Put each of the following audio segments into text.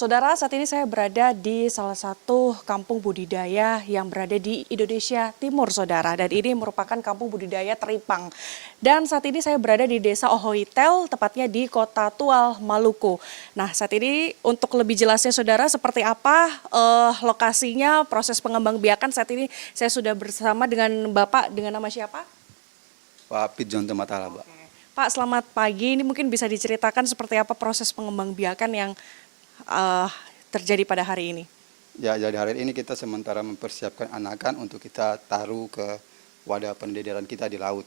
Saudara, saat ini saya berada di salah satu kampung budidaya yang berada di Indonesia Timur, saudara. Dan ini merupakan kampung budidaya teripang. Dan saat ini saya berada di Desa Ohoitel, tepatnya di Kota Tual, Maluku. Nah, saat ini untuk lebih jelasnya, saudara, seperti apa lokasinya, proses pengembangbiakan, saat ini saya sudah bersama dengan Bapak, dengan nama siapa? Pak Pidjon Tematala, Pak. Pak, selamat pagi. Ini mungkin bisa diceritakan seperti apa proses pengembangbiakan yang terjadi pada hari ini? Ya, jadi hari ini kita sementara mempersiapkan anakan untuk kita taruh ke wadah pendidikan kita di laut.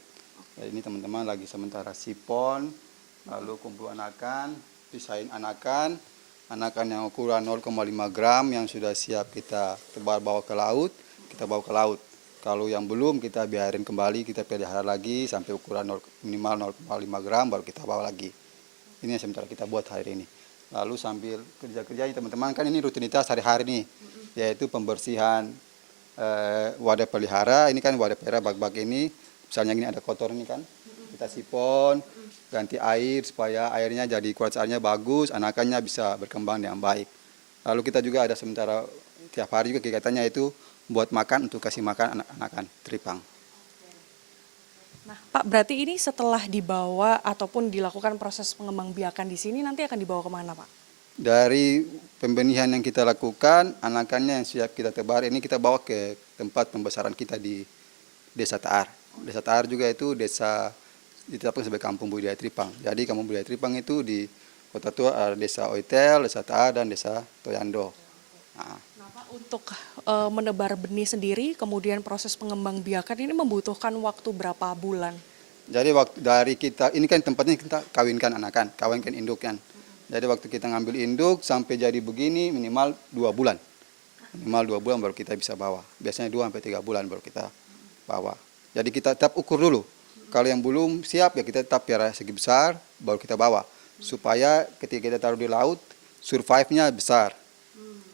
Jadi ini teman-teman lagi sementara sipon, lalu kumpul anakan, pisahin anakan yang ukuran 0,5 gram yang sudah siap kita bawa ke laut, kita bawa ke laut. Kalau yang belum kita biarin kembali, kita pelihara lagi sampai ukuran minimal 0,5 gram baru kita bawa lagi. Ini yang sementara kita buat hari ini. Lalu sambil kerja-kerja teman-teman, kan ini rutinitas hari-hari nih, yaitu pembersihan wadah pelihara. Ini kan wadah pelihara bak-bak ini, misalnya ini ada kotor ini kan, kita sipon, ganti air supaya airnya jadi kualitas airnya bagus, anakannya bisa berkembang dengan baik. Lalu kita juga ada sementara tiap hari juga kegiatannya itu buat makan untuk kasih makan anak-anakan teripang. Nah, Pak, berarti ini setelah dibawa ataupun dilakukan proses pengembangbiakan di sini nanti akan dibawa kemana, Pak? Dari pembenihan yang kita lakukan, anakannya yang siap kita tebar ini kita bawa ke tempat pembesaran kita di Desa Taar. Desa Taar juga itu desa ditetapkan sebagai kampung budidaya teripang. Jadi kampung budidaya teripang itu di Kota Tua ada Desa Oitel, Desa Taar, dan Desa Toyando. Nah, Pak, untuk menebar benih sendiri, kemudian proses pengembangbiakan ini membutuhkan waktu berapa bulan? jadi waktu dari kita, ini kan tempatnya kita kawinkan anakan, kawinkan induk kan. Jadi waktu kita ngambil induk sampai jadi begini minimal 2 bulan. Minimal 2 bulan baru kita bisa bawa. Biasanya 2-3 bulan baru kita bawa. Jadi kita tetap ukur dulu. Kalau yang belum siap ya kita tetap piara segi besar baru kita bawa. Supaya ketika kita taruh di laut, survive-nya besar.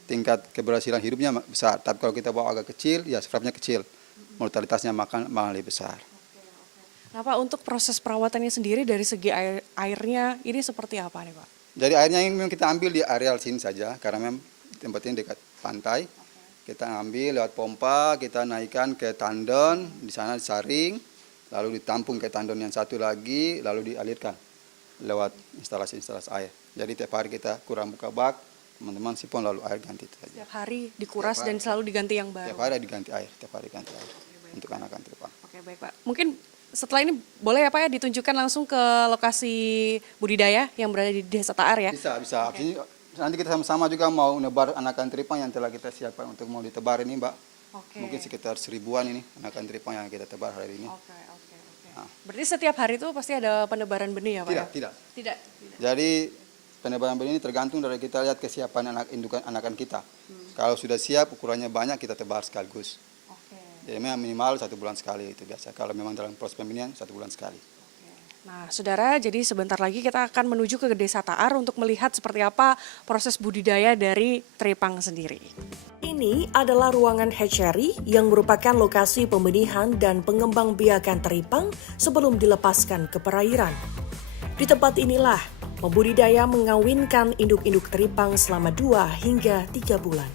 Tingkat keberhasilan hidupnya besar. Tapi kalau kita bawa agak kecil, ya survive-nya kecil. Mortalitasnya malah lebih besar. Nah, Pak, untuk proses perawatannya sendiri dari segi airnya ini seperti apa nih, Pak? Jadi airnya yang memang kita ambil di areal sini saja, karena memang tempat ini dekat pantai. Kita ambil lewat pompa, kita naikkan ke tandon, di sana disaring, lalu ditampung ke tandon yang satu lagi, lalu dialirkan lewat instalasi-instalasi air. Jadi tiap hari kita kurang buka bak, teman-teman sipon lalu air ganti itu saja. Setiap hari dikuras dan selalu diganti yang baru? Tiap hari diganti air, tiap hari ganti air untuk anakan teripang. Oke, baik, Pak. Mungkin setelah ini boleh ya, Pak, ya, ditunjukkan langsung ke lokasi budidaya yang berada di Desa Taar ya? Bisa. Okay. Nanti kita sama-sama juga mau nebar anakan teripang yang telah kita siapkan untuk mau ditebar ini, Mbak. Okay. Mungkin sekitar 1000-an ini anakan teripang yang kita tebar hari ini. Oke. Nah. Berarti setiap hari itu pasti ada penebaran benih ya, Pak? Tidak. Jadi penebaran benih ini tergantung dari kita lihat kesiapan indukan anakan kita. Kalau sudah siap, ukurannya banyak, kita tebar sekaligus. Jadi memang minimal 1 bulan sekali itu biasa. Kalau memang dalam proses pembenihan 1 bulan sekali. Nah, saudara, jadi sebentar lagi kita akan menuju ke Desa Taar untuk melihat seperti apa proses budidaya dari teripang sendiri. Ini adalah ruangan hatchery yang merupakan lokasi pembenihan dan pengembangbiakan teripang sebelum dilepaskan ke perairan. Di tempat inilah pembudidaya mengawinkan induk-induk teripang selama 2 hingga 3 bulan.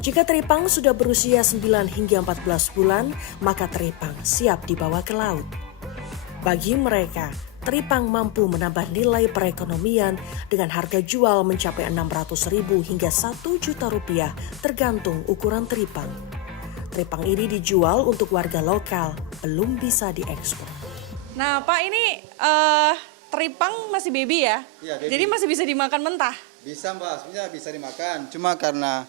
Jika teripang sudah berusia 9 hingga 14 bulan, maka teripang siap dibawa ke laut. Bagi mereka, teripang mampu menambah nilai perekonomian dengan harga jual mencapai Rp600.000 hingga Rp1.000.000 tergantung ukuran teripang. Teripang ini dijual untuk warga lokal, belum bisa diekspor. Nah, Pak, ini teripang masih baby ya? Iya, baby. Jadi masih bisa dimakan mentah? Bisa, Mbak, sebenarnya bisa dimakan. Cuma karena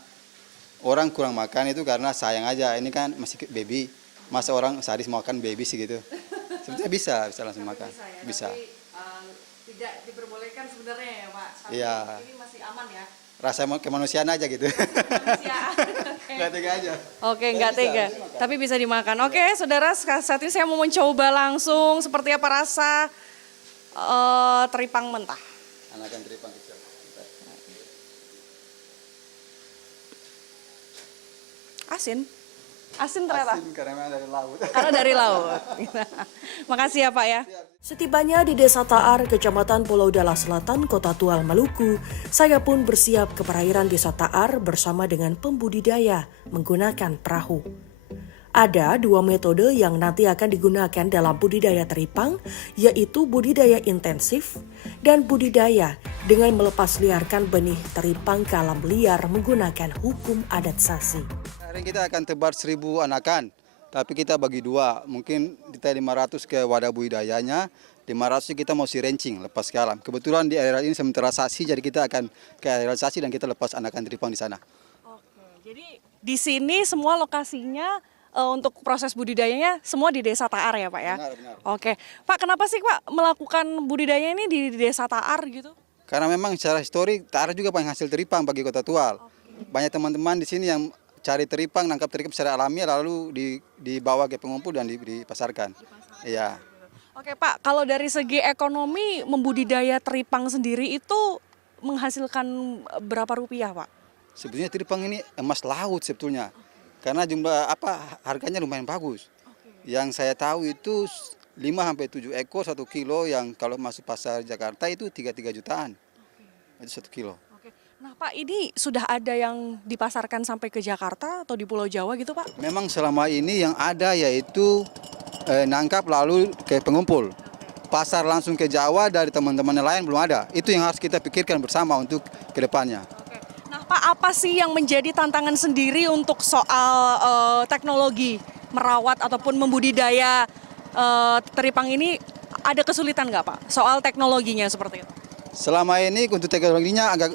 orang kurang makan itu karena sayang aja. Ini kan masih baby. Masa orang sadis makan baby sih gitu. Sebetulnya bisa langsung makan. Bisa. Tapi tidak diperbolehkan sebenarnya ya, Pak. Iya. Ini masih aman ya? Rasa kemanusiaan aja gitu. Kemanusiaan. Nggak tega aja. Oke, nggak tega. Tapi bisa dimakan. Oke, saudara, saat ini saya mau mencoba langsung seperti apa rasa teripang mentah. Anakan teripang kecil. Asin. Asin ternyata. Asin karena memang dari laut. Karena dari laut. Makasih ya Pak ya. Setibanya di Desa Taar, Kecamatan Pulau Dala Selatan, Kota Tual, Maluku, saya pun bersiap ke perairan Desa Taar bersama dengan pembudidaya menggunakan perahu. Ada dua metode yang nanti akan digunakan dalam budidaya teripang, yaitu budidaya intensif dan budidaya dengan melepas liarkan benih teripang ke alam liar menggunakan hukum adat Sasi. Hari ini kita akan tebar 1.000 anakan, tapi kita bagi dua. Mungkin kita 500 ke wadah budidayanya, 500 kita mau sirencing, lepas ke alam. Kebetulan di area ini sementara Sasi, jadi kita akan ke area Sasi dan kita lepas anakan teripang di sana. Oke, jadi di sini semua lokasinya untuk proses budidayanya semua di Desa Taar ya Pak ya? Benar. Oke, Pak kenapa sih Pak melakukan budidaya ini di Desa Taar gitu? Karena memang secara histori Taar juga penghasil teripang bagi Kota Tual. Banyak teman-teman di sini yang cari teripang, nangkap teripang secara alami lalu dibawa ke pengumpul dan dipasarkan. Iya. Oke Pak, kalau dari segi ekonomi membudidaya teripang sendiri itu menghasilkan berapa rupiah Pak? Sebetulnya teripang ini emas laut sebetulnya. Karena harganya lumayan bagus. Yang saya tahu itu 5-7 ekor 1 kilo, yang kalau masuk pasar Jakarta itu 3 jutaan. Itu 1 kilo. Nah Pak, ini sudah ada yang dipasarkan sampai ke Jakarta atau di Pulau Jawa gitu Pak? Memang selama ini yang ada yaitu nangkap lalu ke pengumpul. Pasar langsung ke Jawa dari teman-teman lain belum ada. Itu yang harus kita pikirkan bersama untuk ke depannya. Nah Pak, apa sih yang menjadi tantangan sendiri untuk soal teknologi merawat ataupun membudidaya teripang ini? Ada kesulitan nggak Pak soal teknologinya seperti itu? Selama ini untuk teknologinya agak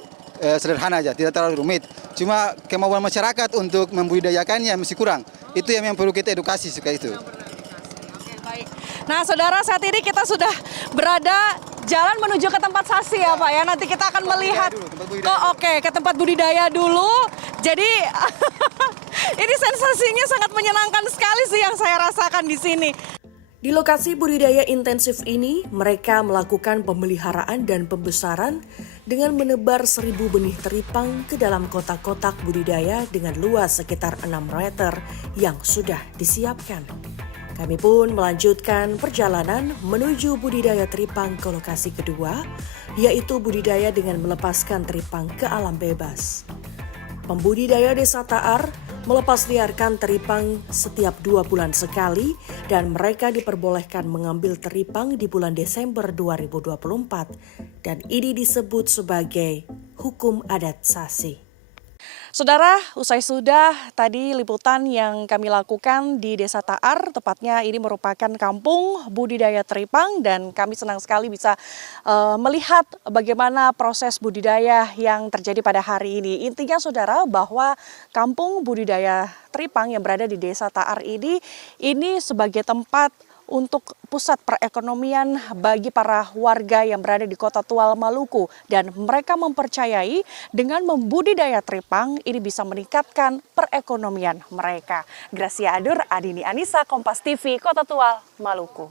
sederhana aja, tidak terlalu rumit. Cuma kemauan masyarakat untuk membudidayakannya masih kurang. Itu yang perlu kita edukasi seperti itu. Oke, baik. Nah saudara, saat ini kita sudah berada jalan menuju ke tempat Sasi ya Pak ya. Nanti kita akan melihat ke tempat budidaya dulu. Jadi ini sensasinya sangat menyenangkan sekali sih yang saya rasakan di sini. Di lokasi budidaya intensif ini, mereka melakukan pemeliharaan dan pembesaran dengan menebar 1.000 benih teripang ke dalam kotak-kotak budidaya dengan luas sekitar 6 meter yang sudah disiapkan. Kami pun melanjutkan perjalanan menuju budidaya teripang ke lokasi kedua, yaitu budidaya dengan melepaskan teripang ke alam bebas. Pembudidaya Desa Taar melepas liarkan teripang setiap 2 bulan sekali dan mereka diperbolehkan mengambil teripang di bulan Desember 2024 dan ini disebut sebagai hukum adat Sasi. Saudara, usai sudah tadi liputan yang kami lakukan di Desa Taar, tepatnya ini merupakan kampung budidaya teripang dan kami senang sekali bisa melihat bagaimana proses budidaya yang terjadi pada hari ini. Intinya saudara bahwa kampung budidaya teripang yang berada di Desa Taar ini sebagai tempat untuk pusat perekonomian bagi para warga yang berada di Kota Tual, Maluku. Dan mereka mempercayai dengan membudidaya teripang ini bisa meningkatkan perekonomian mereka. Gracia Adur, Adini Anissa, Kompas TV, Kota Tual, Maluku.